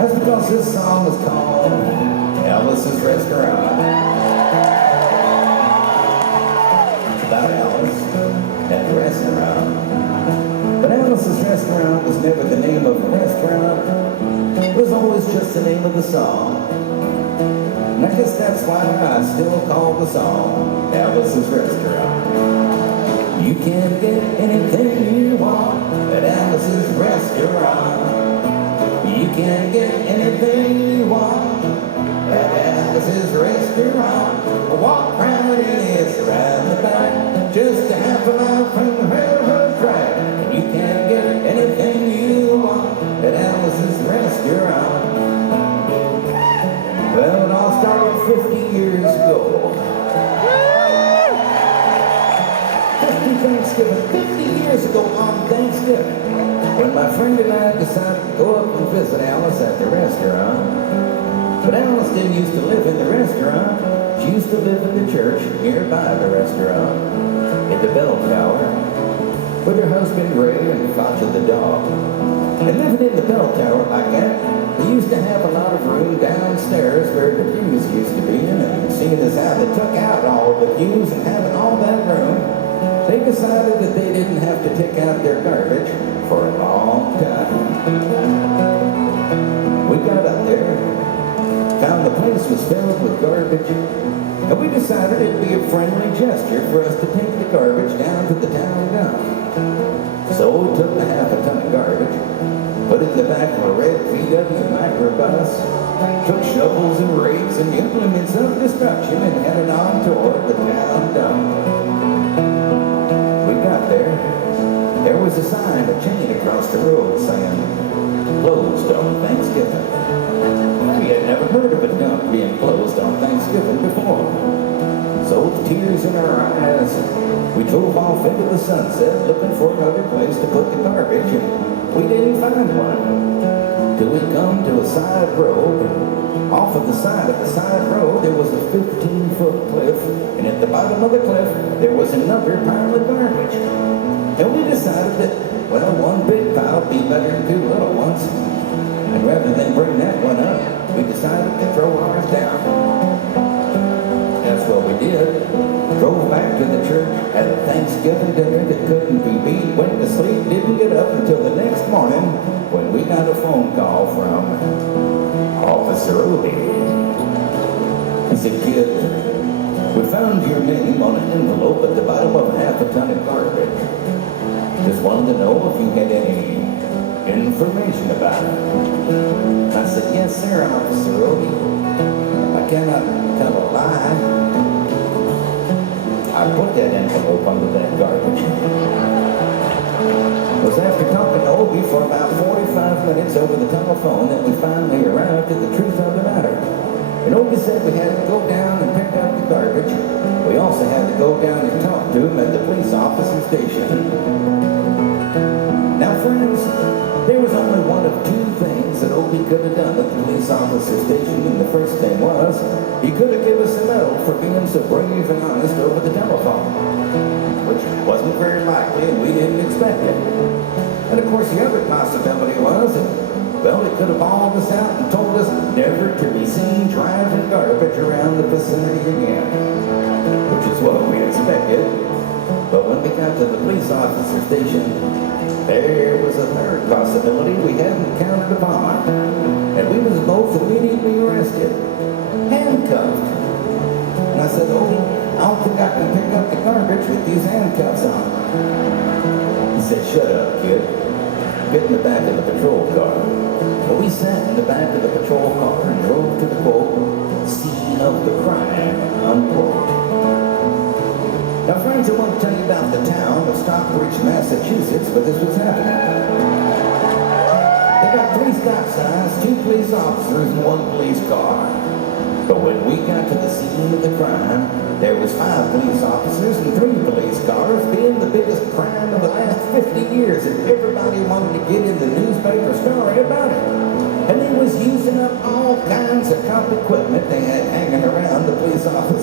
That's because this song is called Alice's Restaurant. It's about Alice at the restaurant. But Alice's Restaurant was never the name of the restaurant. It was always just the name of the song. And I guess that's why I still call the song Alice's Restaurant. You can get anything you want at Alice's Restaurant. You can get anything you want at Alice's Restaurant. Walk round and it's around the back, just a half a mile from the railroad track. You can get anything you want at Alice's Restaurant. Well, it all started 50 years ago. 50 years ago on Thanksgiving, when my friend and I decided to go up and visit Alice at the restaurant. But Alice didn't used to live in the restaurant. She used to live in the church nearby the restaurant, in the bell tower, with her husband Ray and Fudge the dog. And living in the bell tower like that, they used to have a lot of room downstairs where the pews used to be in, and seeing as how they took out all the pews and having all that room, they decided that they didn't have to take out their garbage for a long time. We got up there, found the place was filled with garbage, and we decided it'd be a friendly gesture for us to take the garbage down to the town dump. So we took the half a ton of garbage, put it in the back of a red VW microbus, took shovels and rakes and implements of destruction and headed on toward the town dump. There was a sign, a chain across the road saying, closed on Thanksgiving. We had never heard of a dump being closed on Thanksgiving before. So with tears in our eyes, we drove off into the sunset looking for another place to put the garbage, and we didn't find one. Till we come to a side road, and off of the side road there was a 15-foot cliff, and at the bottom of the cliff there was another pile of garbage. And we decided that, well, one big pile would be better than two little ones. And rather than bring that one up, we decided to throw ours down. That's what we did. Drove back to the church, had a Thanksgiving dinner that couldn't be beat, went to sleep, didn't get up until the next morning when we got a phone call from Officer Odie. He said, "Kid, we found your name on an envelope at the bottom of half a ton of garbage. Just wanted to know if you had any information about it." I said, "Yes, sir, Officer Odie. I cannot tell a lie. I put that envelope under that garbage." It was after talking to Odie for about 45 minutes over the telephone that we finally arrived at the truth of the matter. And Odie said we had to go down and pick up the garbage. We also had to go down and talk to him at the police officer station. Now, friends, there was only one of two things that Odie could have done at the police officer station, and the first thing was he could have given us a medal for being so brave and honest over the telephone, which wasn't very likely, and we didn't expect it. And of course, the other possibility was that, well, he could have bawled us out and told us never to be seen driving garbage around the vicinity again, which is what we expected. But when we got to the police officer station, there was a third possibility we hadn't counted upon, and we was both immediately arrested, handcuffed. And I said, "Odie, I don't think I can pick up the garbage with these handcuffs on." He said, "Shut up, kid. Get in the back of the patrol car." Well, we sat in the back of the patrol car and drove to the, quote, scene of the crime, unquote. Now, friends, I want to tell you about the town of Stockbridge, Massachusetts, where this was happening. They got 3 stop signs, 2 police officers, and 1 police car. But when we got to the scene of the crime, there was 5 police officers and 3 police cars, being the biggest crime of the last 50 years, and everybody wanted to get in the newspaper story about it. And they was using up all kinds of cop equipment they had hanging around the police office